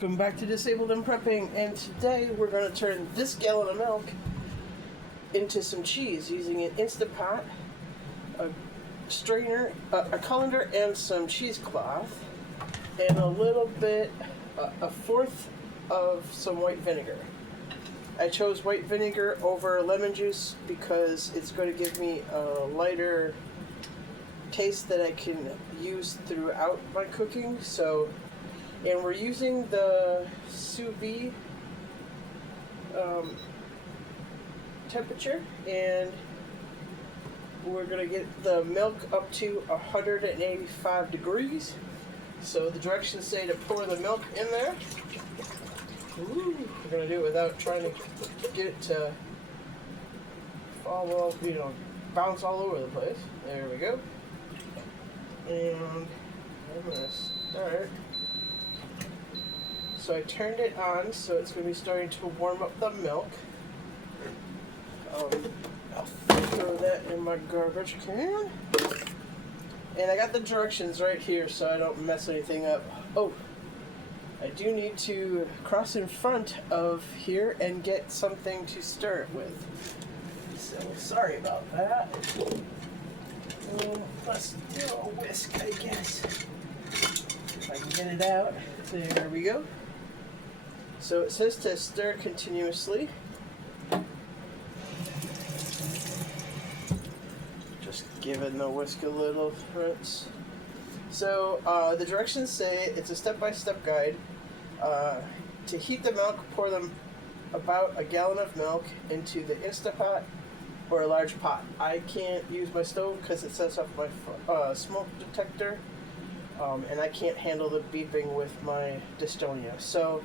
Welcome back to Disabled and Prepping, and today we're going to turn this gallon of milk into some cheese using an Instapot, a strainer, a colander, and some cheesecloth, and a little bit, a fourth of some white vinegar. I chose white vinegar over lemon juice because it's going to give me a lighter taste that I can use throughout my cooking. And we're using the sous vide temperature, and we're going to get the milk up to 185 degrees. So the directions say to pour the milk in there. Ooh, we're going to do it without trying to get it to fall, bounce all over the place. There we go. And I'm going to start. So I turned it on, so it's going to be starting to warm up the milk. I'll throw that in my garbage can. And I got the directions right here so I don't mess anything up. Oh, I do need to cross in front of here and get something to stir it with. So sorry about that. Let's do a whisk, I guess. If I can get it out. There we go. So it says to stir continuously. Just giving the whisk a little rinse. So the directions say it's a step-by-step guide. To heat the milk, pour them about a gallon of milk into the Instapot or a large pot. I can't use my stove because it sets off my smoke detector. And I can't handle the beeping with my dystonia. So,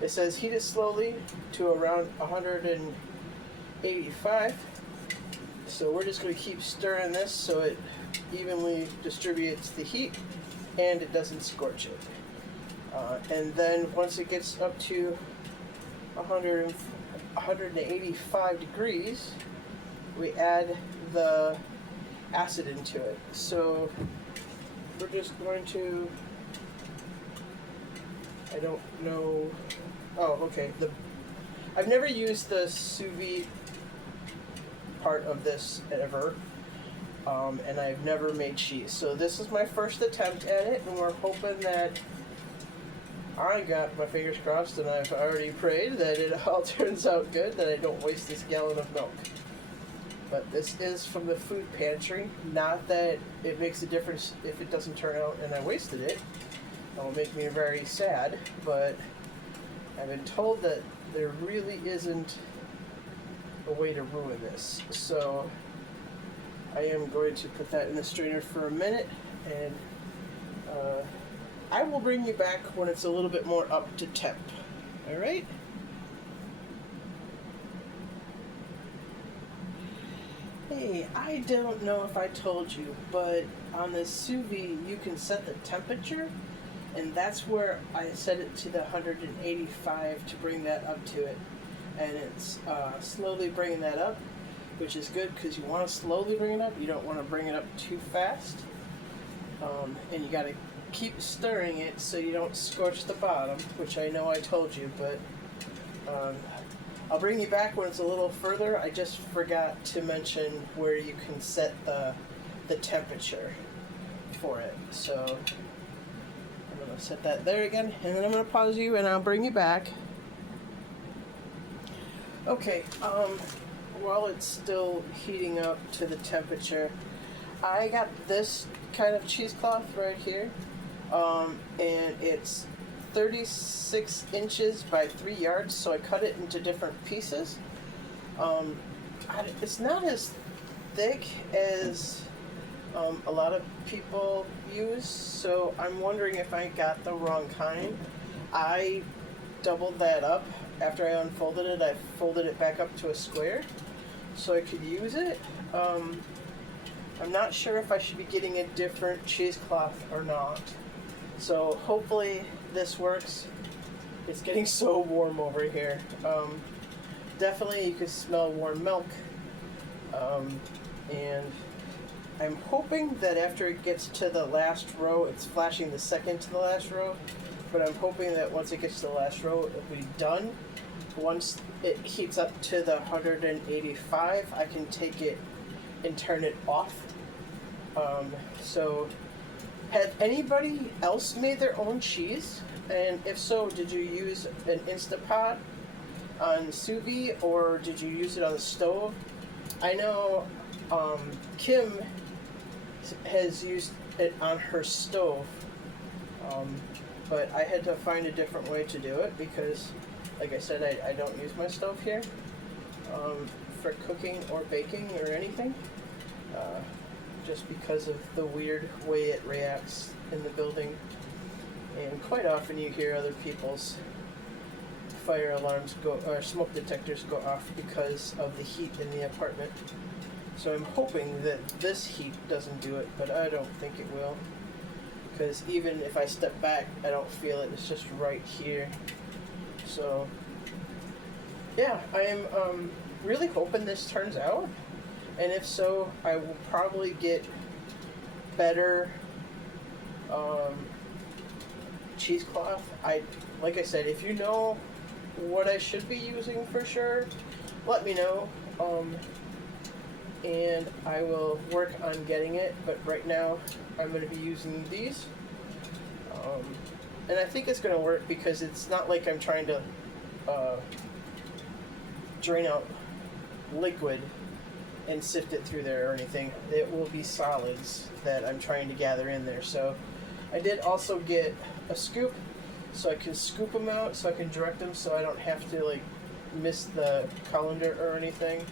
it says heat it slowly to around 185. So we're just going to keep stirring this so it evenly distributes the heat and it doesn't scorch it. And then once it gets up to 185 degrees, we add the acid into it. So we're just going to, I don't know, oh okay, I've never used the sous vide part of this ever, and I've never made cheese, so this is my first attempt at it, and we're hoping that, I got my fingers crossed and I've already prayed that it all turns out good, that I don't waste this gallon of milk. But this is from the food pantry. Not that it makes a difference if it doesn't turn out and I wasted it. That will make me very sad, but I've been told that there really isn't a way to ruin this. So I am going to put that in the strainer for a minute, and I will bring you back when it's a little bit more up to temp. Alright? Hey, I don't know if I told you, but on the sous vide you can set the temperature, and that's where I set it to the 185 to bring that up to it. And it's slowly bringing that up, which is good because you want to slowly bring it up. You don't want to bring it up too fast. And you got to keep stirring it so you don't scorch the bottom, which I know I told you, but I'll bring you back when it's a little further. I just forgot to mention where you can set the temperature for it. So I'm going to set that there again, and then I'm going to pause you and I'll bring you back. Okay, while it's still heating up to the temperature, I got this kind of cheesecloth right here, and it's 36 inches by 3 yards, so I cut it into different pieces. It's not as thick as a lot of people use, so I'm wondering if I got the wrong kind. I doubled that up. After I unfolded it, I folded it back up to a square so I could use it. I'm not sure if I should be getting a different cheesecloth or not. So hopefully this works. It's getting so warm over here. Definitely you can smell warm milk. And I'm hoping that after it gets to the last row, it's flashing the second to the last row. But I'm hoping that once it gets to the last row, it'll be done. Once it heats up to the 185, I can take it and turn it off. So, had anybody else made their own cheese? And if so, did you use an Instapot on sous vide, or did you use it on the stove? I know Kim has used it on her stove, but I had to find a different way to do it because, like I said, I don't use my stove here for cooking or baking or anything, just because of the weird way it reacts in the building. And quite often you hear other people's fire alarms go, or smoke detectors go off because of the heat in the apartment. So I'm hoping that this heat doesn't do it, but I don't think it will. Because even if I step back, I don't feel it. It's just right here. So, yeah, I'm really hoping this turns out. And if so, I will probably get better cheesecloth. Like I said, if you know what I should be using for sure, let me know. And I will work on getting it, but right now I'm going to be using these. And I think it's going to work because it's not like I'm trying to drain out liquid and sift it through there or anything. It will be solids that I'm trying to gather in there. So I did also get a scoop so I can scoop them out, so I can direct them so I don't have to like miss the colander or anything.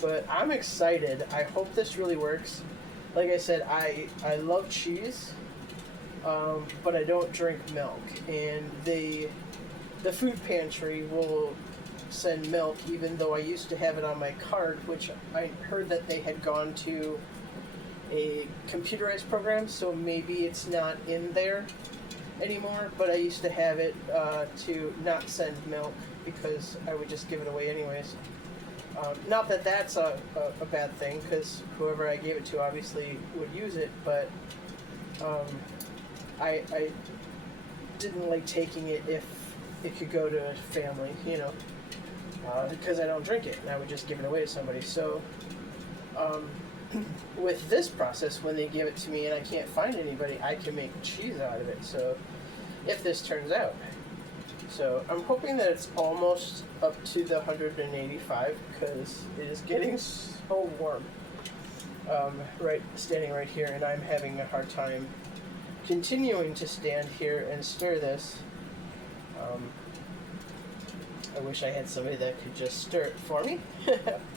But I'm excited. I hope this really works. Like I said, I love cheese, but I don't drink milk. And the food pantry will send milk, even though I used to have it on my card, which I heard that they had gone to a computerized program, so maybe it's not in there anymore. But I used to have it to not send milk because I would just give it away anyways. Not that that's a bad thing, because whoever I gave it to obviously would use it, but I didn't like taking it if it could go to a family, you know, because I don't drink it, and I would just give it away to somebody. So with this process, when they give it to me and I can't find anybody, I can make cheese out of it, so if this turns out. So I'm hoping that it's almost up to the 185 because it is getting so warm. Standing right here, and I'm having a hard time continuing to stand here and stir this. I wish I had somebody that could just stir it for me,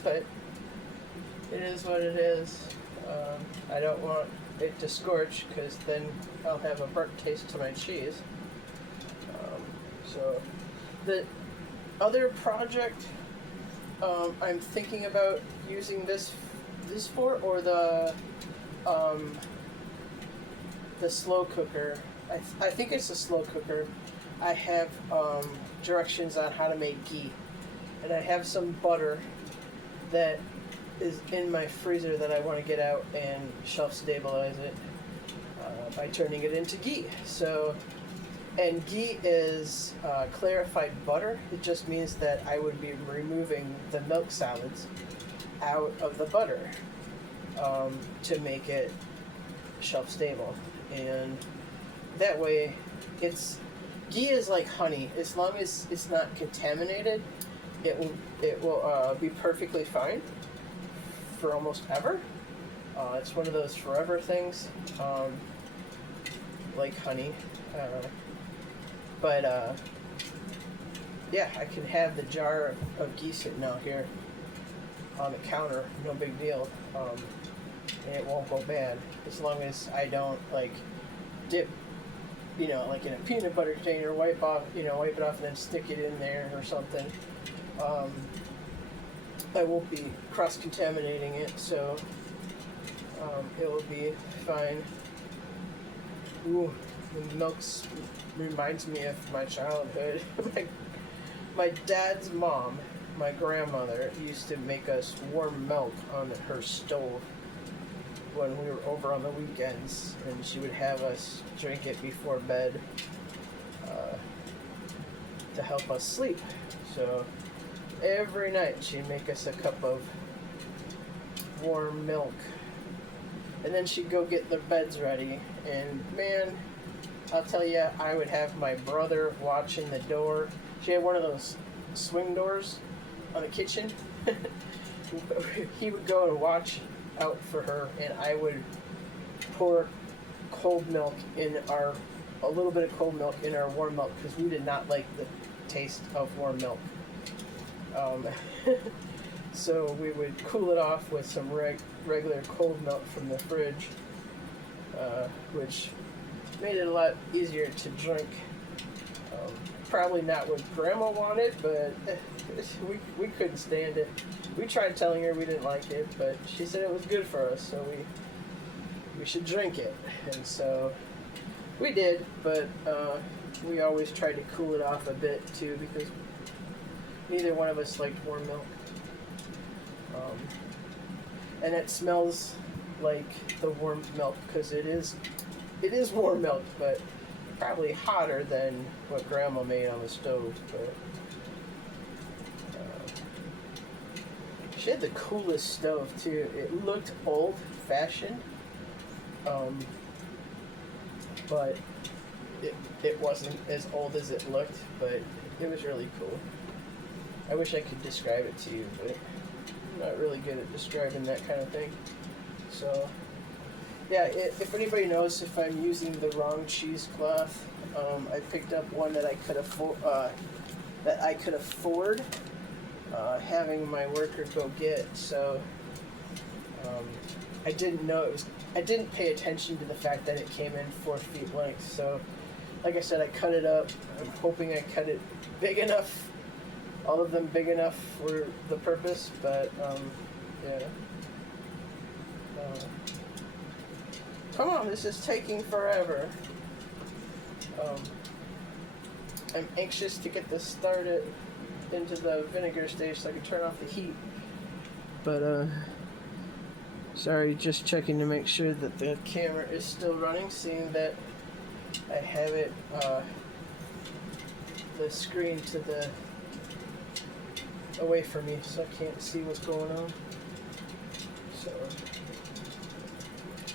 but it is what it is. I don't want it to scorch because then I'll have a burnt taste to my cheese. So the other project I'm thinking about using this for, or the slow cooker. I think it's a slow cooker. I have directions on how to make ghee, and I have some butter that is in my freezer that I want to get out and shelf stabilize it by turning it into ghee. So. And ghee is clarified butter. It just means that I would be removing the milk solids out of the butter to make it shelf stable. And that way, ghee is like honey. As long as it's not contaminated, it will be perfectly fine for almost ever. It's one of those forever things, like honey. But yeah, I can have the jar of ghee sitting out here on the counter, no big deal, and it won't go bad as long as I don't like dip, like in a peanut butter container, wipe it off and then stick it in there or something. I won't be cross-contaminating it, so it will be fine. Ooh, the milk reminds me of my childhood. My dad's mom my grandmother used to make us warm milk on her stove when we were over on the weekends, and she would have us drink it before bed to help us sleep. So every night she'd make us a cup of warm milk, and then she'd go get the beds ready. And man, I'll tell you, I would have my brother watching the door. She had one of those swing doors on the kitchen. He would go and watch out for her, and I would pour cold milk in a little bit of cold milk in our warm milk, because we did not like the taste of warm milk. So we would cool it off with some regular cold milk from the fridge, which made it a lot easier to drink. Probably not what Grandma wanted, but we couldn't stand it. We tried telling her we didn't like it, but she said it was good for us, so we should drink it. And so we did, but we always tried to cool it off a bit too, because neither one of us liked warm milk. And it smells like the warm milk, because it is warm milk, but probably hotter than what Grandma made on the stove. But she had the coolest stove too. It looked old-fashioned, but it wasn't as old as it looked. But it was really cool. I wish I could describe it to you, but I'm not really good at describing that kind of thing. So yeah, if anybody knows if I'm using the wrong cheesecloth, I picked up one that I could afford having my worker go get. So I didn't know it was. I didn't pay attention to the fact that it came in 4 feet length. So, like I said, I cut it up. I'm hoping I cut it big enough, all of them big enough for the purpose. But yeah. Come on, this is taking forever. I'm anxious to get this started into the vinegar stage so I can turn off the heat. But, sorry, just checking to make sure that the camera is still running, seeing that I have it, the screen to the, away from me, so I can't see what's going on. So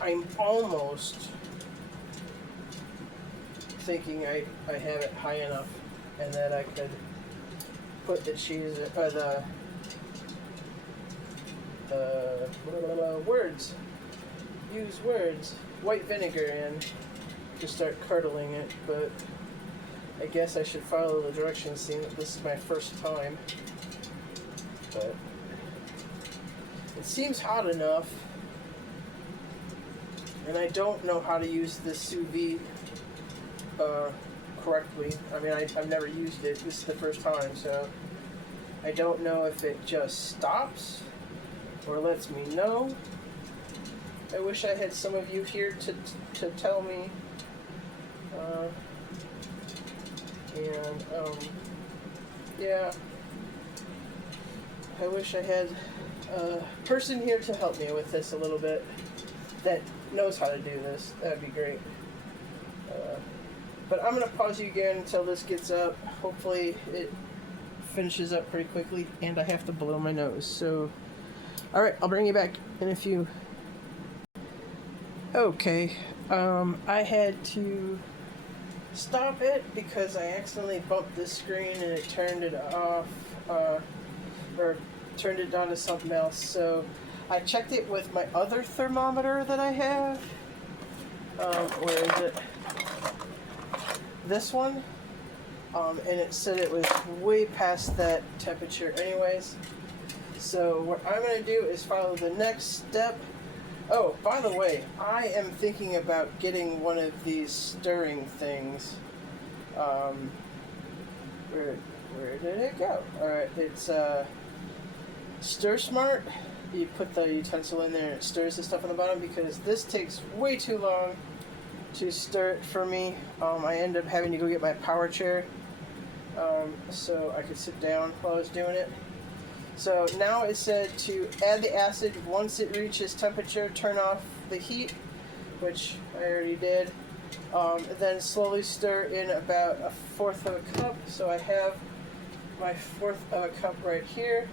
I'm almost thinking I have it high enough and that I could put the cheese, or the white vinegar in to start curdling it, but I guess I should follow the directions, seeing that this is my first time. But it seems hot enough. And I don't know how to use the sous vide correctly. I mean, I've never used it. This is the first time, so I don't know if it just stops or lets me know. I wish I had some of you here to tell me. Yeah. I wish I had a person here to help me with this a little bit that knows how to do this. That'd be great. But I'm going to pause you again until this gets up. Hopefully it finishes up pretty quickly, and I have to blow my nose. So, alright, I'll bring you back in a few. Okay, I had to stop it because I accidentally bumped this screen and it turned it off, or turned it down to something else. So I checked it with my other thermometer that I have. Where is it? This one. And it said it was way past that temperature anyways. So what I'm going to do is follow the next step. Oh, by the way, I am thinking about getting one of these stirring things. Where did it go? Alright, it's Stir Smart. You put the utensil in there and it stirs the stuff on the bottom, because this takes way too long to stir it for me. I end up having to go get my power chair so I could sit down while I was doing it. So now it said to add the acid once it reaches temperature, turn off the heat, which I already did. Then slowly stir in about 1/4 of a cup. So I have my 1/4 of a cup right here.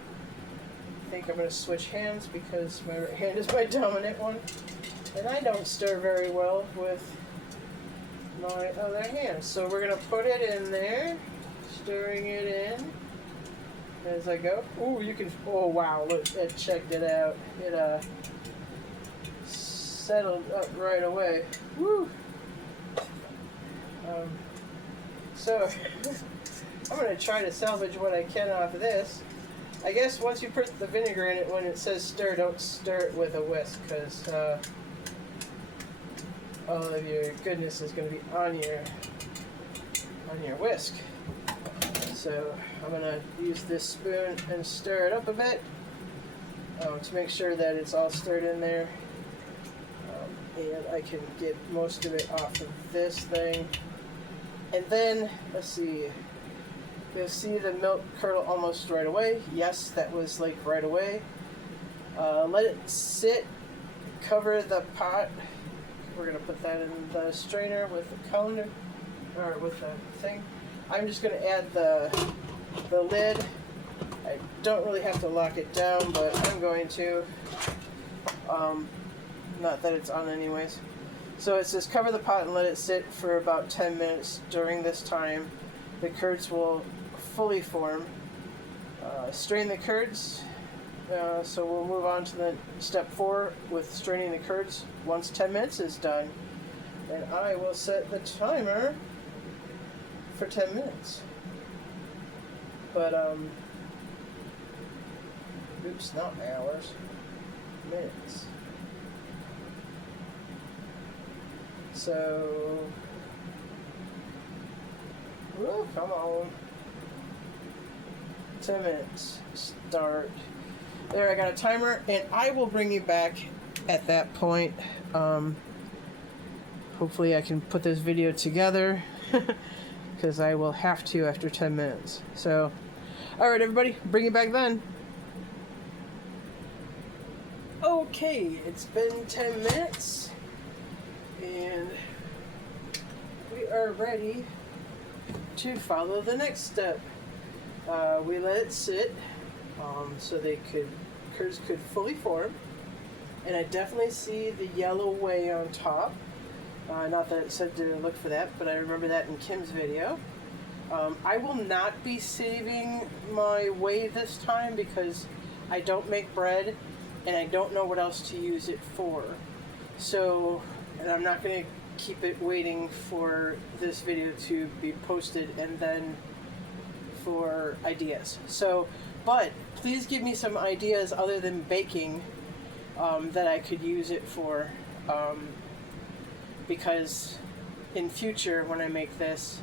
I think I'm going to switch hands because my right hand is my dominant one. And I don't stir very well with my other hand. So we're going to put it in there, stirring it in as I go. Ooh, you can, oh wow, look, it checked it out. It settled up right away. Woo! So, I'm going to try to salvage what I can off of this. I guess once you put the vinegar in it, when it says stir, don't stir it with a whisk, because all of your goodness is going to be on your whisk. So I'm going to use this spoon and stir it up a bit to make sure that it's all stirred in there. And I can get most of it off of this thing. And then, let's see, you'll see the milk curdle almost right away. Yes, that was like right away. Let it sit, cover the pot. We're going to put that in the strainer with the colander, or with the thing. I'm just going to add the lid. I don't really have to lock it down, but I'm going to. Not that it's on anyways. So it says cover the pot and let it sit for about 10 minutes. During this time, the curds will fully form. Strain the curds. So we'll move on to the step 4 with straining the curds. Once 10 minutes is done, then I will set the timer for 10 minutes. But, oops, not hours, minutes. So, oh, come on. 10 minutes, start. There, I got a timer, and I will bring you back at that point. Hopefully I can put this video together, because I will have to after 10 minutes. So, alright everybody, bring you back then. Okay, it's been 10 minutes, and we are ready to follow the next step. We let it sit so curds could fully form, and I definitely see the yellow whey on top. Not that it said to look for that, but I remember that in Kim's video. I will not be saving my whey this time because I don't make bread and I don't know what else to use it for. So, and I'm not going to keep it waiting for this video to be posted and then for ideas. So, but please give me some ideas other than baking that I could use it for, because in future when I make this,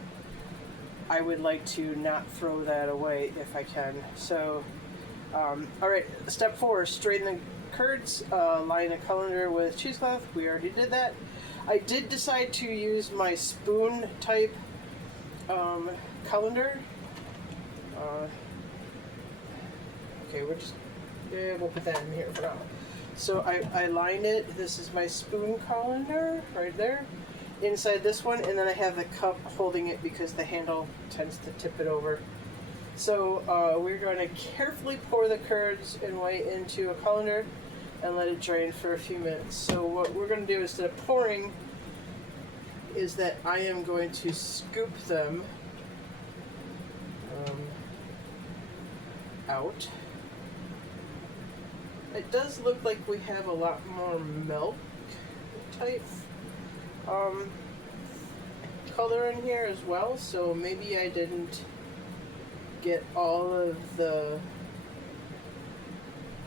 I would like to not throw that away if I can. So, alright, step 4, strain the curds, line a colander with cheesecloth. We already did that. I did decide to use my spoon type colander. Okay, we'll put that in here for now. So I lined it. This is my spoon colander right there. Inside this one, and then I have the cup holding it because the handle tends to tip it over. So we're going to carefully pour the curds and whey into a colander and let it drain for a few minutes. So what we're going to do instead of pouring is that I am going to scoop them out. It does look like we have a lot more milk type color in here as well, so maybe I didn't get all of the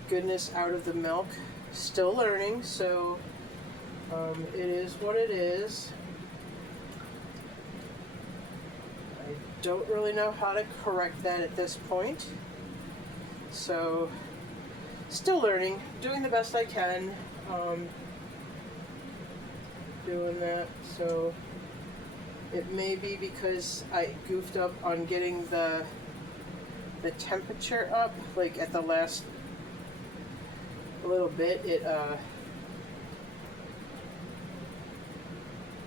goodness out of the milk. Still learning, so it is what it is. I don't really know how to correct that at this point, so still learning, doing the best I can, doing that. So it may be because I goofed up on getting the the temperature up, like at the last little bit,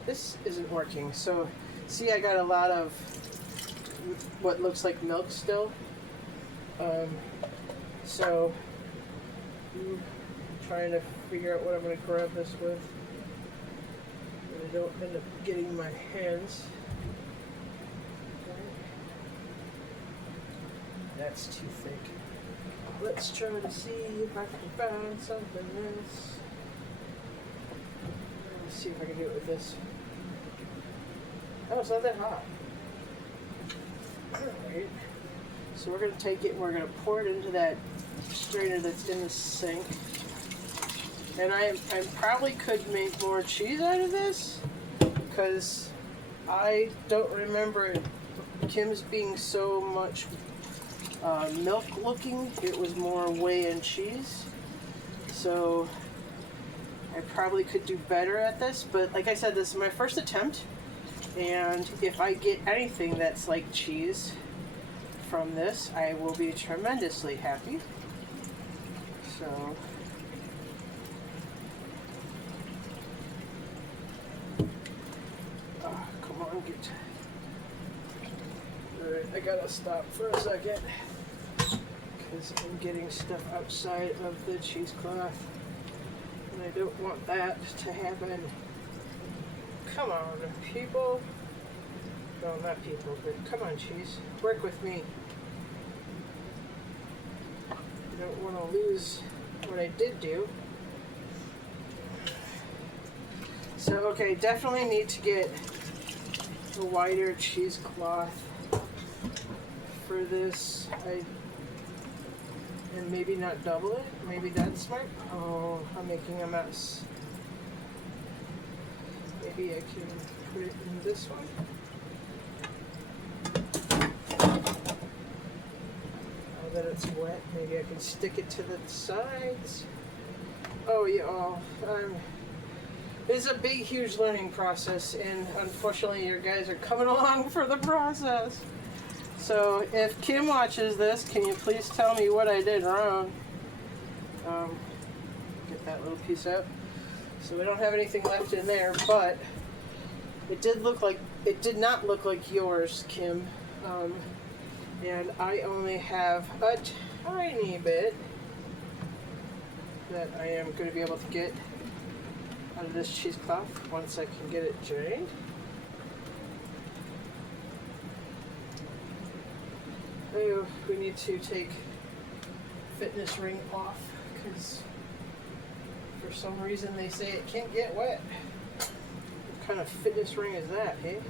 this isn't working. So see, I got a lot of what looks like milk still. So I'm trying to figure out what I'm going to grab this with, and I don't end up getting my hands. That's too thick. Let's try to see if I can find something else. Let's see if I can do it with this. Oh, it's not that hot. Alright. So we're going to take it and we're going to pour it into that strainer that's in the sink. And I probably could make more cheese out of this, because I don't remember Kim's being so much milk looking. It was more whey and cheese. So I probably could do better at this, but like I said, this is my first attempt, and if I get anything that's like cheese from this, I will be tremendously happy. So come on, get. Alright, I gotta stop for a second because I'm getting stuff outside of the cheesecloth, and I don't want that to happen. Come on, people. Well, not people, but come on, cheese. Work with me. I don't want to lose what I did do. So, okay, definitely need to get a wider cheesecloth for this. And maybe not double it. Maybe that's smart. Oh, I'm making a mess. Maybe I can put it in this one. Now that it's wet, maybe I can stick it to the sides. Oh, yeah. It's a big, huge learning process, and unfortunately, your guys are coming along for the process. So, if Kim watches this, can you please tell me what I did wrong? Get that little piece out. So we don't have anything left in there, but it did not look like yours, Kim. And I only have a tiny bit that I am going to be able to get out of this cheesecloth once I can get it drained. Oh, we need to take fitness ring off because for some reason they say it can't get wet. What kind of fitness ring is that, hey?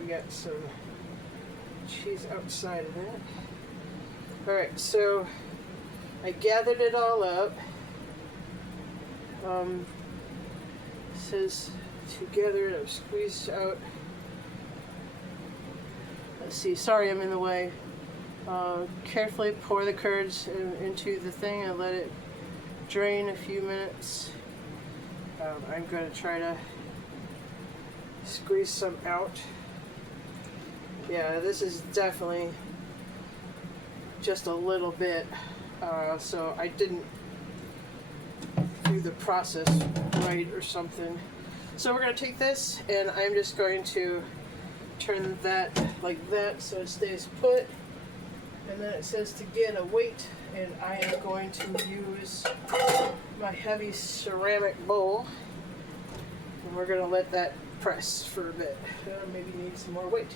We got some cheese outside of that. Alright, so I gathered it all up. It says together, I've squeezed out. Let's see, sorry I'm in the way. Carefully pour the curds into the thing and let it drain a few minutes. I'm going to try to squeeze some out. Yeah, this is definitely just a little bit, so I didn't do the process right or something. So we're going to take this and I'm just going to turn that like that so it stays put, and then it says to get a weight, and I am going to use my heavy ceramic bowl, and we're going to let that press for a bit. Maybe need some more weight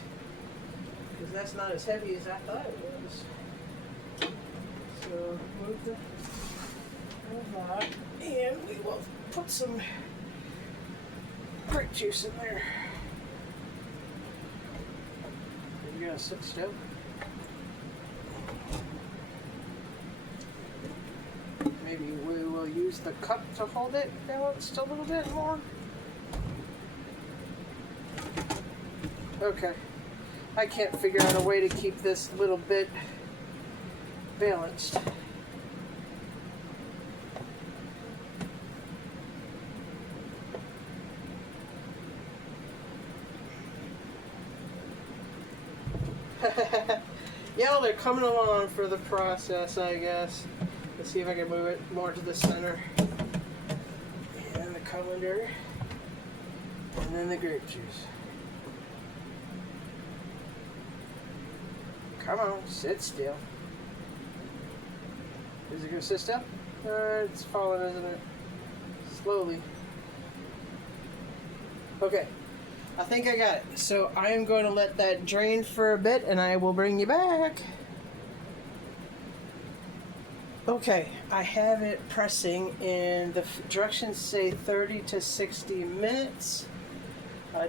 because that's not as heavy as I thought it was. So move that, and we will put some grape juice in there. You're gonna sit still. Maybe we will use the cup to hold it balanced a little bit more. Okay. I can't figure out a way to keep this little bit balanced. Yeah, they're coming along for the process, I guess. Let's see if I can move it more to the center. And the colander. And then the grape juice. Come on, sit still. Is it going to sit still? It's falling, isn't it? Slowly. Okay. I think I got it. So I am going to let that drain for a bit and I will bring you back. Okay, I have it pressing and the directions say 30 to 60 minutes,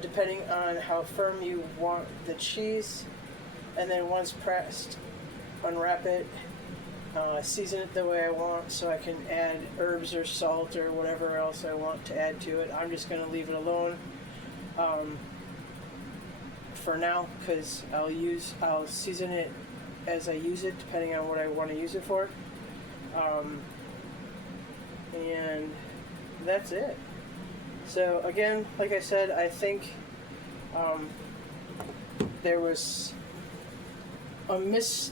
depending on how firm you want the cheese. And then once pressed, unwrap it, season it the way I want so I can add herbs or salt or whatever else I want to add to it. I'm just going to leave it alone for now because I'll season it as I use it depending on what I want to use it for. And that's it. So again, like I said, I think there was a miss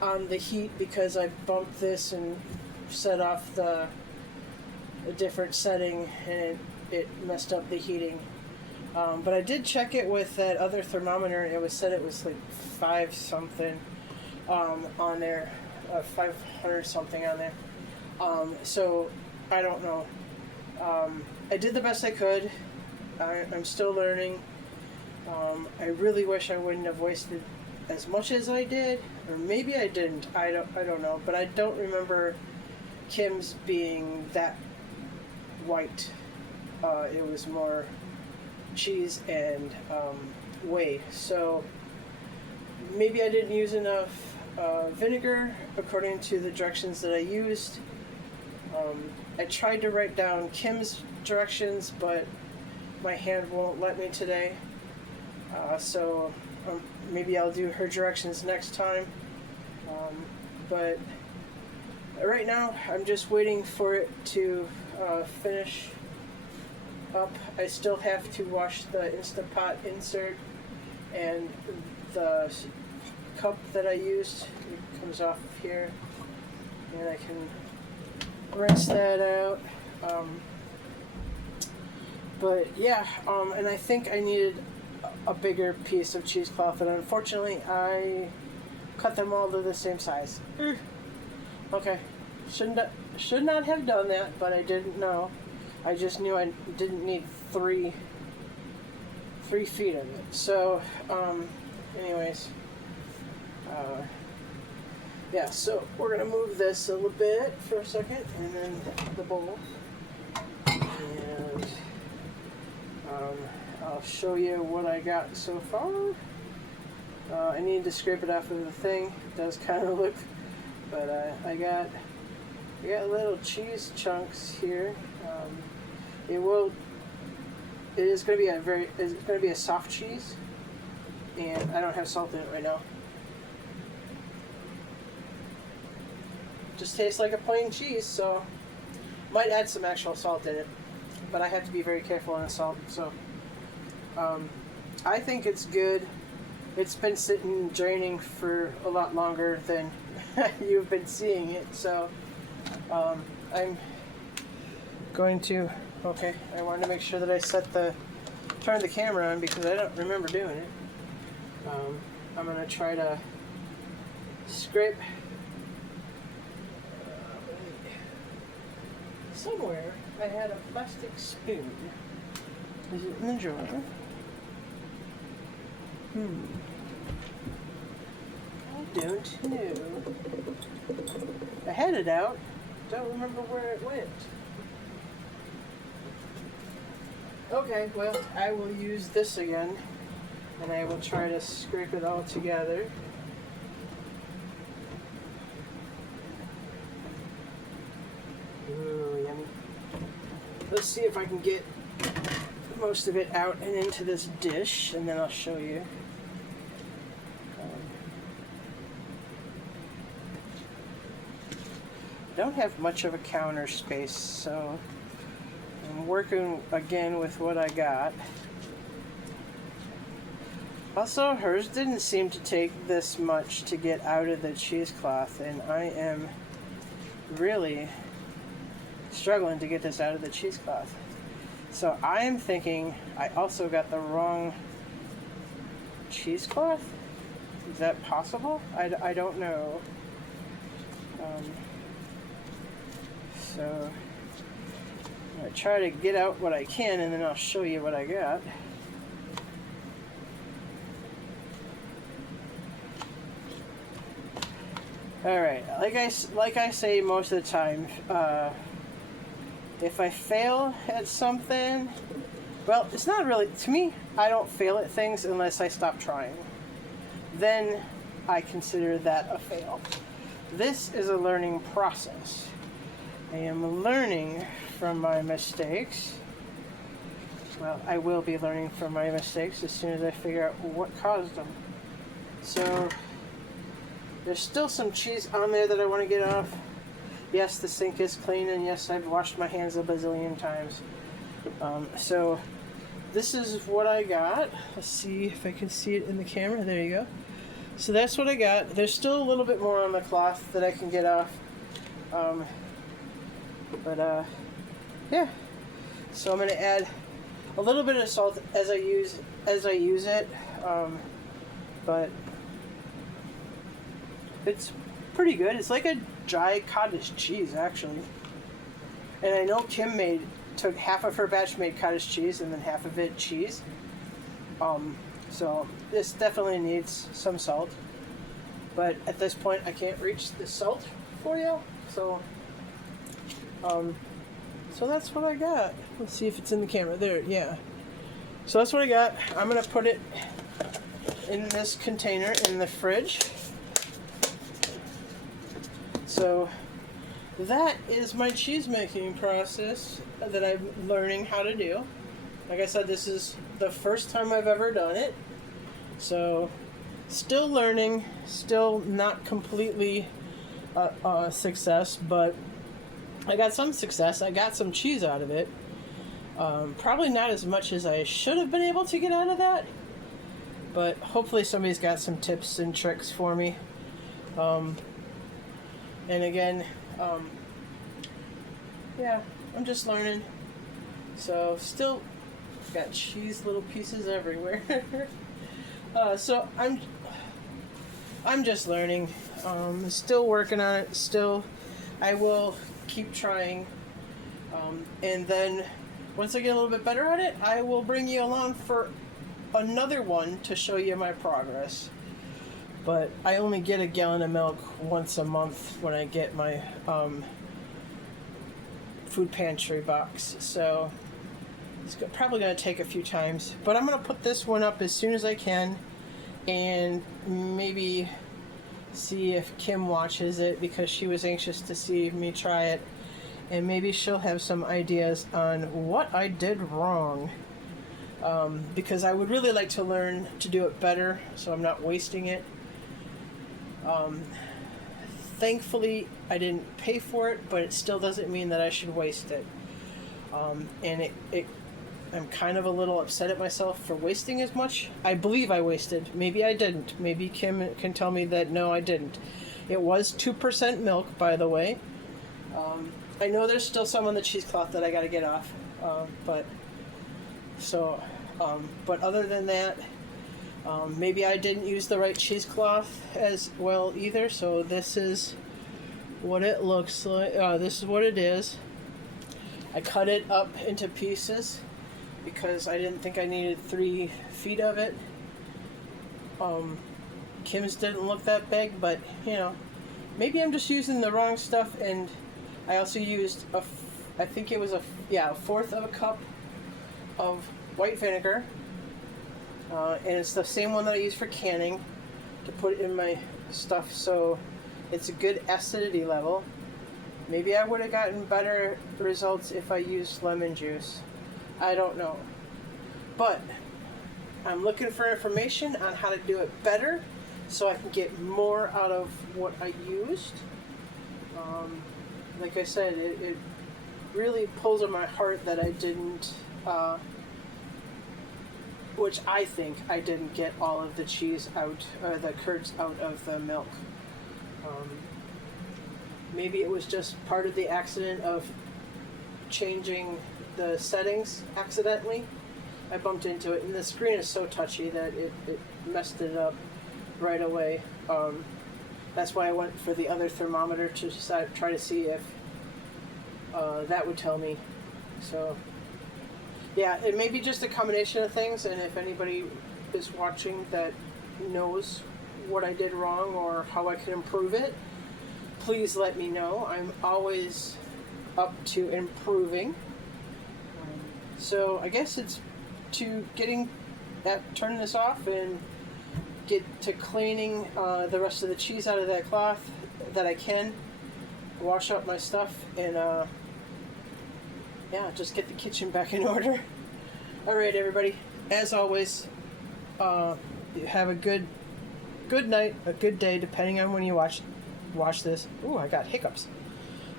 on the heat because I bumped this and set off a different setting and it messed up the heating. But I did check it with that other thermometer and it said it was like 5 something on there, 500 something on there. So I don't know. I did the best I could. I'm still learning. I really wish I wouldn't have wasted as much as I did, or maybe I didn't. I don't know. But I don't remember Kim's being that white. It was more cheese and whey. So maybe I didn't use enough vinegar according to the directions that I used. I tried to write down Kim's directions, but my hand won't let me today. So maybe I'll do her directions next time. But right now, I'm just waiting for it to finish up. I still have to wash the Instant Pot insert and the cup that I used. It comes off of here, and I can rinse that out. But yeah, and I think I needed a bigger piece of cheesecloth, and unfortunately I cut them all to the same size. Okay, should not have done that, but I didn't know. I just knew I didn't need 3 feet of it. So, anyways, yeah. So we're gonna move this a little bit for a second, and then the bowl, and I'll show you what I got so far. I need to scrape it off of the thing. It does kind of look, but I got little cheese chunks here. It is going to be a soft cheese, and I don't have salt in it right now. Just tastes like a plain cheese, so might add some actual salt in it, but I have to be very careful on the salt. So I think it's good. It's been sitting draining for a lot longer than you've been seeing it, so I'm going to. Okay, I wanted to make sure that I turn the camera on because I don't remember doing it. I'm going to try to scrape somewhere. I had a plastic spoon. Is it in the drawer? I don't know. I had it out. Don't remember where it went. Okay, well, I will use this again, and I will try to scrape it all together. Ooh, yummy. Let's see if I can get most of it out and into this dish, and then I'll show you. I don't have much of a counter space, so I'm working again with what I got. Also, hers didn't seem to take this much to get out of the cheesecloth, and I am really struggling to get this out of the cheesecloth. So I am thinking I also got the wrong cheesecloth? Is that possible? I don't know. So I'm going to try to get out what I can, and then I'll show you what I got. Alright, like I say most of the time, if I fail at something, well, it's not really, to me, I don't fail at things unless I stop trying. Then I consider that a fail. This is a learning process. I am learning from my mistakes. Well, I will be learning from my mistakes as soon as I figure out what caused them. So, there's still some cheese on there that I want to get off. Yes, the sink is clean, and yes, I've washed my hands a bazillion times. So, this is what I got. Let's see if I can see it in the camera. There you go. So that's what I got. There's still a little bit more on the cloth that I can get off. Yeah. So I'm going to add a little bit of salt as I use it. But it's pretty good. It's like a dry cottage cheese, actually. And I know Kim took half of her batch, made cottage cheese, and then half of it cheese. So this definitely needs some salt. But at this point, I can't reach the salt for you. So that's what I got. Let's see if it's in the camera. There, yeah. So that's what I got. I'm going to put it in this container in the fridge. So that is my cheese making process that I'm learning how to do. Like I said, this is the first time I've ever done it. So still learning, still not completely a success, but I got some success. I got some cheese out of it. Probably not as much as I should have been able to get out of that, but hopefully somebody's got some tips and tricks for me. And again, yeah, I'm just learning. So still got cheese little pieces everywhere. So I'm just learning. Still working on it. Still, I will keep trying. And then once I get a little bit better at it, I will bring you along for another one to show you my progress. But I only get a gallon of milk once a month when I get my food pantry box. So it's probably going to take a few times. But I'm going to put this one up as soon as I can and maybe see if Kim watches it, because she was anxious to see me try it. And maybe she'll have some ideas on what I did wrong. Because I would really like to learn to do it better so I'm not wasting it. Thankfully, I didn't pay for it, but it still doesn't mean that I should waste it. And I'm kind of a little upset at myself for wasting as much. I believe I wasted. Maybe I didn't. Maybe Kim can tell me that no, I didn't. It was 2% milk, by the way. I know there's still some on the cheesecloth that I got to get off. But other than that, maybe I didn't use the right cheesecloth as well either. So this is what it looks like. This is what it is. I cut it up into pieces because I didn't think I needed 3 feet of it. Kim's didn't look that big, but you know, maybe I'm just using the wrong stuff. And I also used I think it was a 1/4 of a cup of white vinegar. And it's the same one that I use for canning to put in my stuff, so it's a good acidity level. Maybe I would have gotten better results if I used lemon juice. I don't know. But I'm looking for information on how to do it better so I can get more out of what I used. Like I said, it really pulls on my heart that I didn't which I think I didn't get all of the cheese out, or the curds out of the milk. Maybe it was just part of the accident of changing the settings accidentally. I bumped into it, and the screen is so touchy that it messed it up right away. That's why I went for the other thermometer to try to see if that would tell me. So, yeah, it may be just a combination of things, and if anybody is watching that knows what I did wrong or how I can improve it, please let me know. I'm always up to improving. So I guess it's to turning this off and get to cleaning the rest of the cheese out of that cloth that I can, wash up my stuff, and just get the kitchen back in order. All right, everybody. As always, have a good night, a good day, depending on when you watch this. Ooh, I got hiccups.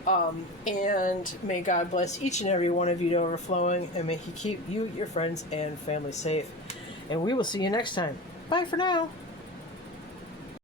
And may God bless each and every one of you to overflowing, and may He keep you, your friends, and family safe. And we will see you next time. Bye for now.